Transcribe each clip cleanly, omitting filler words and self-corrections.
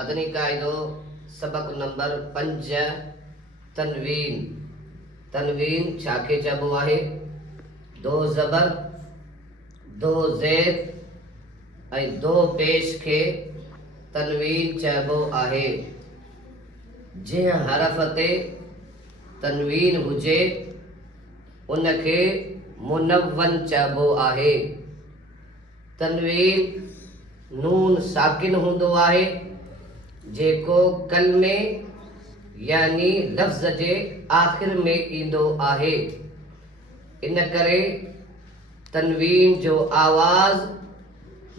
मदनी कायदो सबक नंबर 5 तनवीन। तनवीन छाके चबो आहे? दो ज़बर, दो ज़ेर ऐं दो पेश खे तनवीन चइबो आहे। जंहिं हरफ ते तनवीन हुजे उनखे मुनव्वन चइबो आहे। तनवीन नून साकिन हूंदो आहे जेको कलमे यानी लफ़्ज़ जे आख़िर में ईंदो आहे। इन करे तनवीन जो आवाज़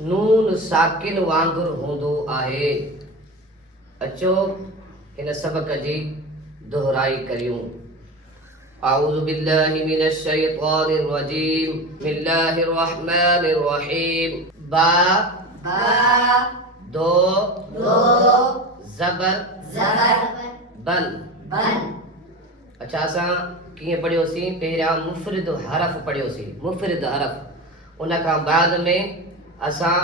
नून साकिन वांगुरु हूंदो आहे। अचो हिन सबक जी दोहराई करियूं। अऊज़ु बिल्लाहि मिनश शैतानिर रजीम। बिस्मिल्लाहिर रहमानिर रहीम। बा दो ज़बर बन। अच्छा, असां कीअं पढ़ियोसीं? पहिरियां मुफ़रिद हरफ़ पढ़ियोसीं, मुफ़रिद हरफ़। उन खां बाद में असां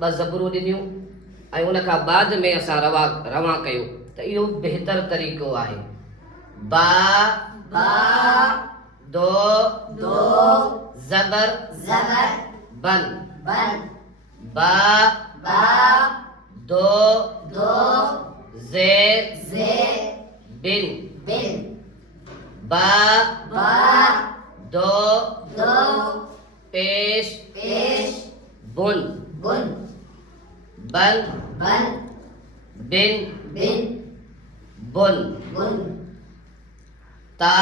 ॿ ज़बरूं ॾिनियूं ऐं उन खां बाद में असां रवां कयूं। त इहो बहितर तरीक़ो आहे। बा दो ज़बर बन। बा दो ज़ेर बिन। बा दो पेश बुन। बन बिन बुन। ता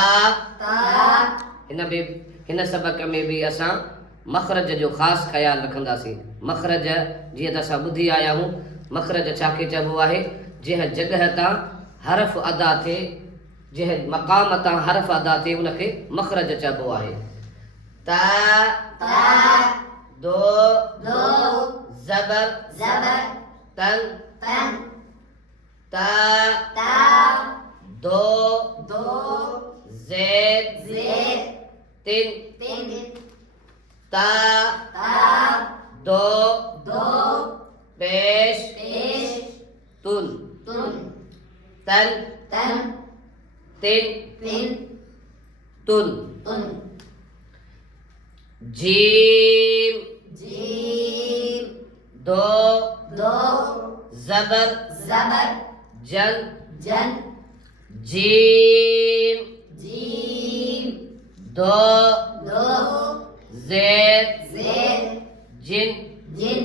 हिन सबक में भी असां मखरज जो ख़ासि ख़्याल रखंदासीं। मखरज जीअं त असां ॿुधी आया आहियूं, मखरज छाखे चइबो आहे? जंहिं जॻह तां हरफ़ अदा थिए, जंहिं मक़ाम तां हरफ़ अदा थिए उनखे मखरज चइबो आहे। ता दो ज़बर तन। ता दो ज़ेर तिन। ता दो पेश तुन। तन तिन तुन। जीम दो ज़बर जन। जीम दो ज़ेर जिन। जीम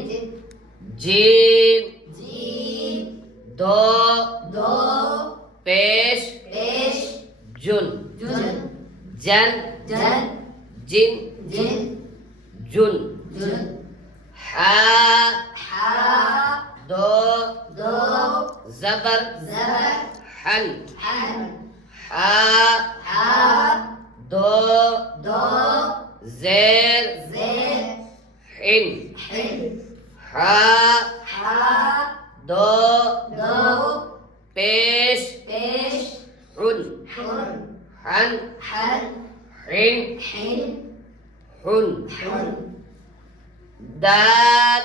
दो पेश जुन। जन जिन जुन। हा दो ज़बर हन। हा दो ज़ेर हिन। हा दो पेश हुन। हन हिन हुन। दाल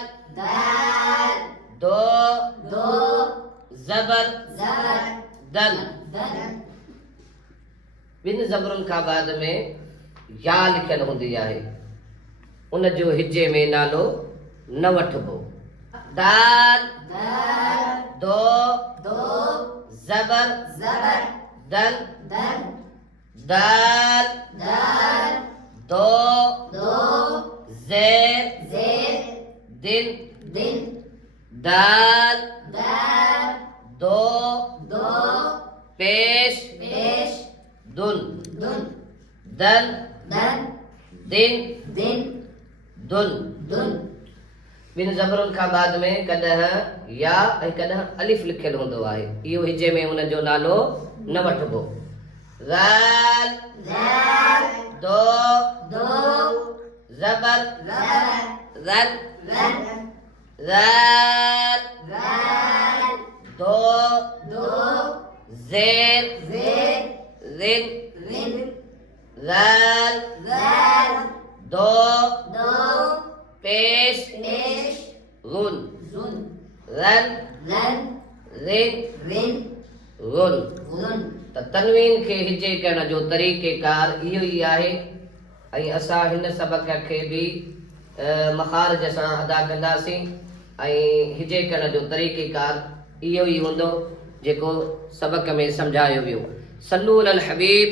दो ज़बर दन। ॿिनि ज़बरुनि खां बाद में या लिखियल हूंदी आहे, उन जो हिजे में नालो न वठिबो। दाल दो ज़बर दन। दाल दो ज़ेर दिन। दाल दो पेश दुन। दन दिन दुन। ॿिनि ज़बरुनि खां बाद में कॾहिं या ऐं कॾहिं अलिफ लिखियल हूंदो आहे। इहो हिजे में उन जो नालो न वठिबो। ज़ाल दो ज़बर ज़न। ज़ाल दो ज़ेर ज़िन। ज़ाल दो पेश गुन। रन ज़ेन गुन त तनवीन खे हिजे करण जो तरीक़ेकार इहो ई आहे ऐं असां हिन सबक़ खे बि मखारज सां अदा कंदासीं ऐं हिजे करण जो तरीक़ेकार इहो ई हूंदो जेको सबक़ में सम्झायो वियो। सल्लू अलल हबीब।